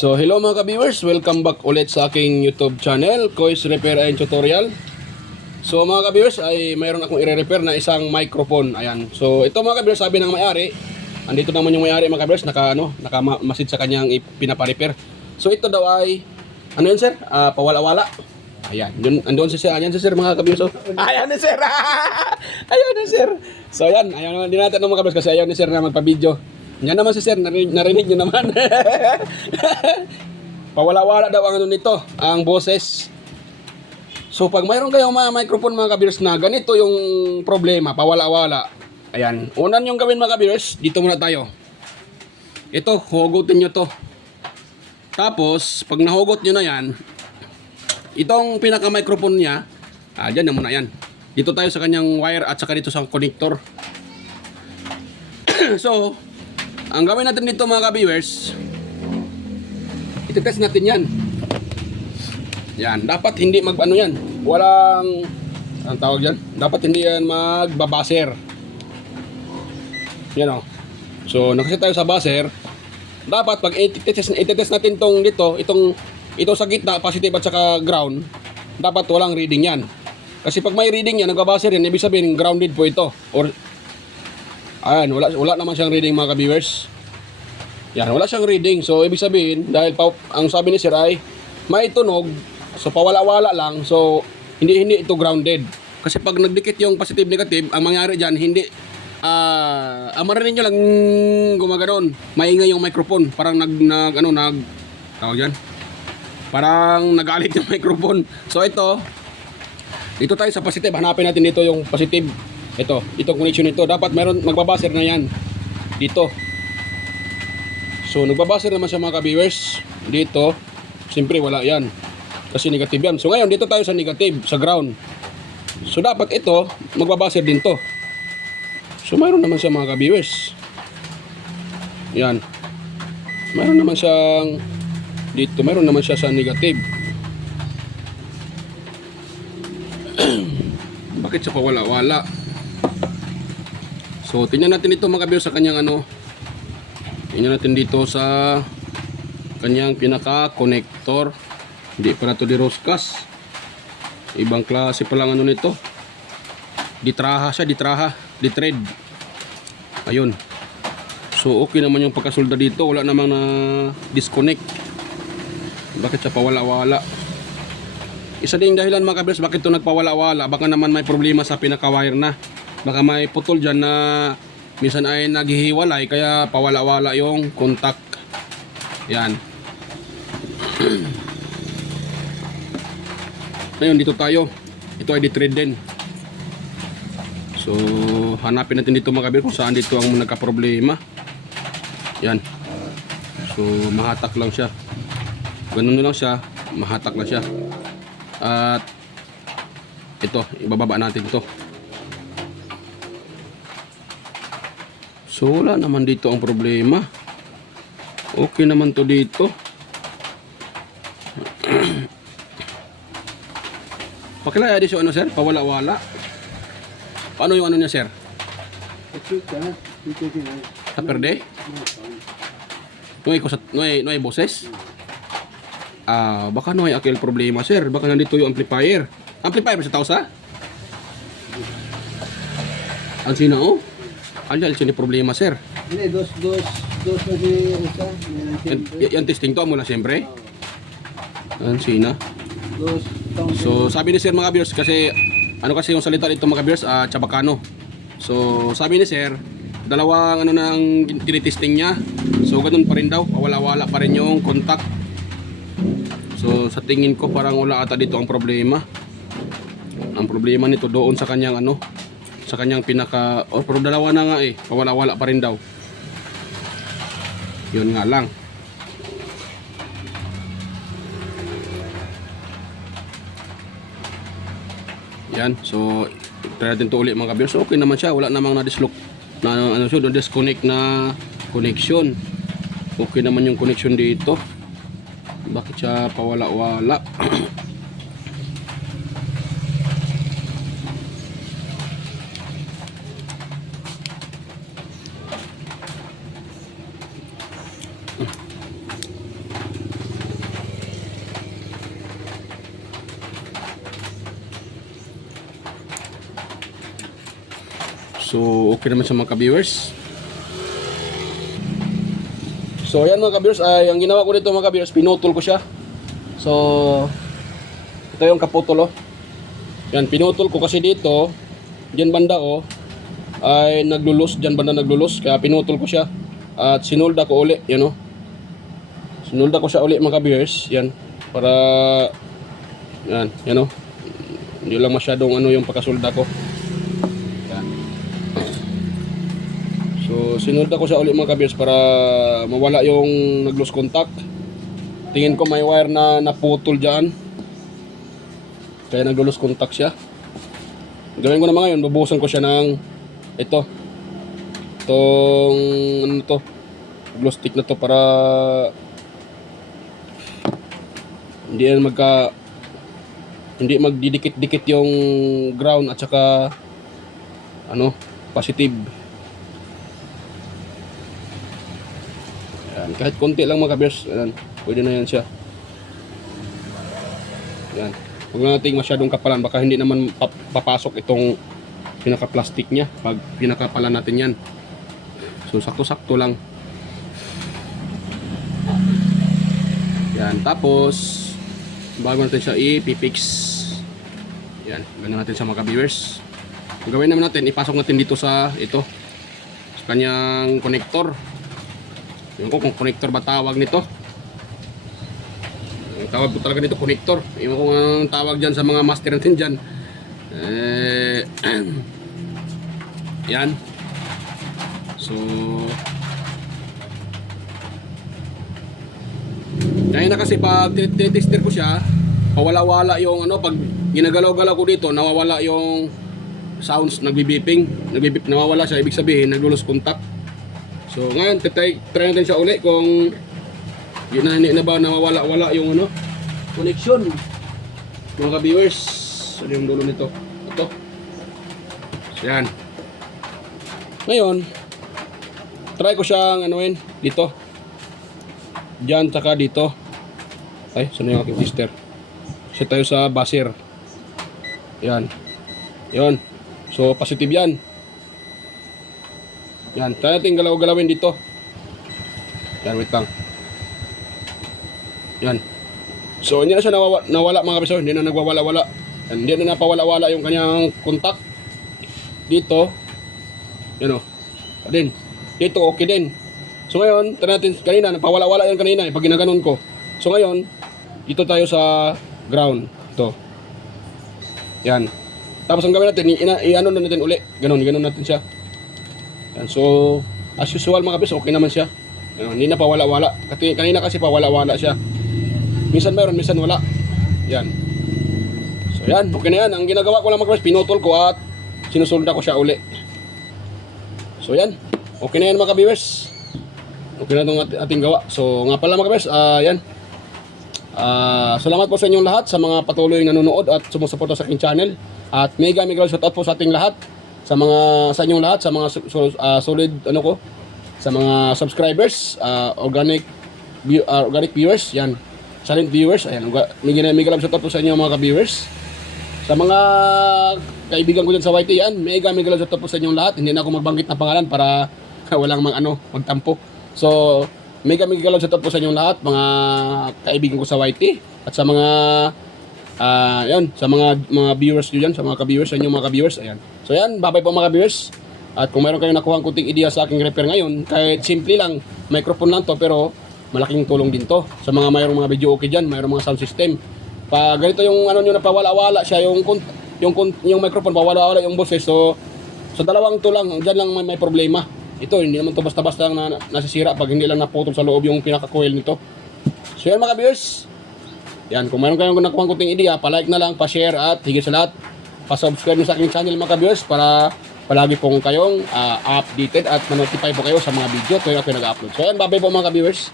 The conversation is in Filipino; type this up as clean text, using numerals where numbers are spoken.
So hello mga ka-viewers, welcome back ulit sa aking YouTube channel, Kois Repair and Tutorial. So mga ka-viewers, ay mayroon akong i-repair na isang microphone. Ayan. So ito mga ka-viewers, sabi ng may-ari, andito naman yung may-ari mga ka-viewers, nakamasid sa kanyang pinapa-repair. So ito daw ay ano yun sir? Pawala-wala. Ayan, andun si sir, ayan si sir mga ka-viewers. Ayan ni sir. Ayan ni sir. So ayan hindi natin mga ka-viewers kasi ayaw ni sir na magpa-video. Yan naman si sir, narinig nyo naman. Pawala-wala daw ang ano nito, ang boses. So pag mayroon kayong mga microphone mga ka-viewers na ganito yung problema, pawala-wala. Ayan, unan yung gawin mga ka-viewers, dito muna tayo. Ito, hugutin nyo to. Tapos, pag nahugot nyo na yan, itong pinaka-microphone niya, dyan na muna yan. Dito tayo sa kanyang wire at saka dito sa connector. So, ang gawin natin dito mga ka-viewers, iti-test natin yan. Yan, dapat hindi mag-ano yan. Walang, ang tawag dyan, dapat hindi yan magbabaser. Yan o. So, nakasit tayo sa baser. Dapat pag iti-test natin itong dito, ito sa gitna, positive at saka ground, dapat walang reading yan. Kasi pag may reading yan, nagbabaser yan, ibig sabihin grounded po ito. Or ayan, wala naman siyang reading mga ka-viewers. Yan, wala siyang reading. So, ibig sabihin, dahil ang sabi ni sir ay may tunog, so pawala-wala lang, so hindi ito grounded. Kasi pag nagdikit yung positive-negative, ang mangyari dyan, hindi, ang marinig nyo lang gumaganon. Maingay yung microphone. Parang tawag dyan, parang nagalit yung microphone. So, dito tayo sa positive. Hanapin natin dito yung positive. Itong connection nito, dapat meron magbabaser na yan dito. So nagbabaser naman siya mga ka-viewers dito. Siyempre wala yan kasi negative yan. So ngayon dito tayo sa negative, sa ground. So dapat ito magbabaser din to. So mayroon naman siya mga ka-viewers. Yan, mayroon naman siyang dito, mayroon naman siya sa negative. Bakit siya pawala-wala? So, tingnan natin ito mga ka-viewers sa kanyang tingnan natin dito sa kanyang pinaka-connector. Hindi pala ito di Roscas. Ibang klase pa lang nito. Ditraha siya, di-thread. Ayun. So, okay naman yung pagkasulda dito. Wala namang na disconnect. Bakit siya pawala-wala? Isa ding dahilan mga ka-viewers bakit ito nagpawala-wala. Baka naman may problema sa pinaka-wire na. Baka may putol dyan na minsan ay naghihiwalay kaya pawala-wala yung contact. Yan. Ngayon dito tayo. Ito ay di-thread din. So hanapin natin dito mga kabir kung saan dito ang nagka-problema. Yan. So mahatak lang siya. Ganun lang siya. Mahatak lang siya. At ito, ibababa natin ito. So wala naman dito ang problema. Okay naman to dito. Pakilaya di so sir, pawala-wala. Paano yung niya sir? Sa perde? Noy boses? Baka noy akil problema sir. Baka nandito yung amplifier. Amplifier sa tao sa? Ang sina oh? Ano yung problema sir? Hindi, dos na si Rita. Yan testing to mula siyempre. Ang sina. So sabi ni sir mga viewers, kasi kasi yung salita dito mga viewers, Chabacano. So sabi ni sir, dalawang nang tinitesting niya. So ganun pa rin daw, wala pa rin yung contact. So sa tingin ko parang wala ata dito ang problema. Ang problema nito doon sa kanyang sa kanyang pinaka, pero dalawa na nga pawala-wala pa rin daw. Yun nga lang. Yan, so try natin to ulit mga ka-viewers. Okay naman siya, wala namang na-disconnect na connection. Okay naman yung connection dito. Bakit siya pawala-wala? So, okay naman sa mga ka-viewers. So, ayan mga ka-viewers, ay ang ginawa ko dito mga ka-viewers, pinutol ko siya. So, ito yung kaputol, oh. Yan, pinutol ko kasi dito, dyan banda, oh, ay naglulus, dyan banda naglulus, kaya pinutol ko siya. At sinulda ko uli, yan, oh. Sinulda ko siya uli mga ka-viewers, yan, para, yan, oh. Hindi lang masyadong ano yung pagkasulda ko. Yan. So, sinulda ko siya uli mga ka-viewers para mawala yung nag-lose contact. Tingin ko may wire na naputol dyan. Kaya nag-lose contact siya. Gawin ko naman ngayon, bubuhusan ko siya ng ito. Itong ano to, glue stick na to para hindi magdidikit-dikit yung ground at saka ano, positive. Yan, kahit konti lang mga ka-viewers, pwede na yan siya. Yan. Huwag na natin masyadong kapalan, baka hindi naman papasok itong pinaka-plastic niya pag pinakapalan natin yan. So sakto-sakto lang. Yan, tapos bago natin siya i-fix. Yan, ganun natin sa mga ka-viewers. Ang gawin naman natin, ipasok natin dito sa ito, sa kanyang connector. Yung ko kung connector ba tawag nito. Ang tawag ko talaga dito connector. Yung kung anong tawag dyan sa mga master natin dyan. Yan. So kaya na kasi pag tester ko siya, pawala-wala yung ano, pag ginagalaw-galaw ko dito, nawawala yung sounds, nagbibiping, nawawala siya, ibig sabihin nag-lose contact. So ngayon, try natin siya uli kung yun na, hindi na ba nawawala-wala yung ano, connection. Mga ka-viewers, ano yung dulo nito? Ito. So yan. Ngayon, try ko siyang anuin dito. Diyan, tsaka dito. Ay, saan yung aking tester? Kasi tayo sa buzzer. Yan. Yan. So, positive yan. Yan. Try natin galaw-galawin dito. Yan, wait lang. Yan. So, hindi na siya nawala mga kapiso. Hindi na nagwawala-wala. Hindi na napawala-wala yung kanyang contact. Dito. Yan o. Din. Dito, okay din. So ngayon, try natin, kanina, napawala-wala yan kanina pag ginaganon ko. So ngayon, dito tayo sa ground. Ito. Yan. Tapos ang gawin natin, i-ano na natin uli. Ganon natin siya. Yan. So, as usual mga kabis, okay naman siya. Yan. Hindi na pawala-wala. Kanina kasi pawala-wala siya. Minsan mayroon, minsan wala. Yan. So yan, okay na yan. Ang ginagawa ko lang mga kabis, pinutol ko at sinusulda ko siya uli. So yan, okay na yan mga ka-viewers. Okay na itong ating gawa. So nga pala mga ka-viewers, yan. Salamat po sa inyong lahat, sa mga patuloy nanonood at sumusuporta sa aking channel. At mega shoutout po sa ating lahat, sa inyong lahat, sa mga solid ano ko, sa mga subscribers, organic viewers, yan. Silent viewers, ayan. Mega shoutout po sa inyo mga ka-viewers. Sa mga kaibigan ko dyan sa YT, yan, mega shoutout po sa inyong lahat. Hindi na ako magbanggit ng pangalan para walang magtampo. So, mega shoutout po sa inyong lahat, mga kaibigan ko sa YT at sa mga sa mga viewers nyo dyan, sa mga ka-viewers, sa inyong mga ka-viewers, ayan. So yan, bye-bye po mga ka-viewers. At kung meron kayong nakuhang kunting ideya sa aking repair ngayon, kahit simple lang, microphone lang to, pero malaking tulong din to. Sa mga mayroong mga video okay dyan, mayroong mga sound system. Pag ganito yung ano nyo na pawala-wala siya, yung microphone, pawala-wala yung boses. So, sa dalawang to lang, dyan lang may problema. Ito, hindi naman to basta-basta lang nasisira pag hindi lang naputol sa loob yung pinaka-coil nito. So yan mga ka-viewers. Yan, kung mayroon kayong nakuha kunting ideya, pa-like na lang, pa-share at higit sa lahat, pa-subscribe sa aking channel mga ka-viewers para palagi pong kayong updated at ma-notify po kayo sa mga video tuwing ako nag-upload. So yan, bye-bye po mga ka-viewers.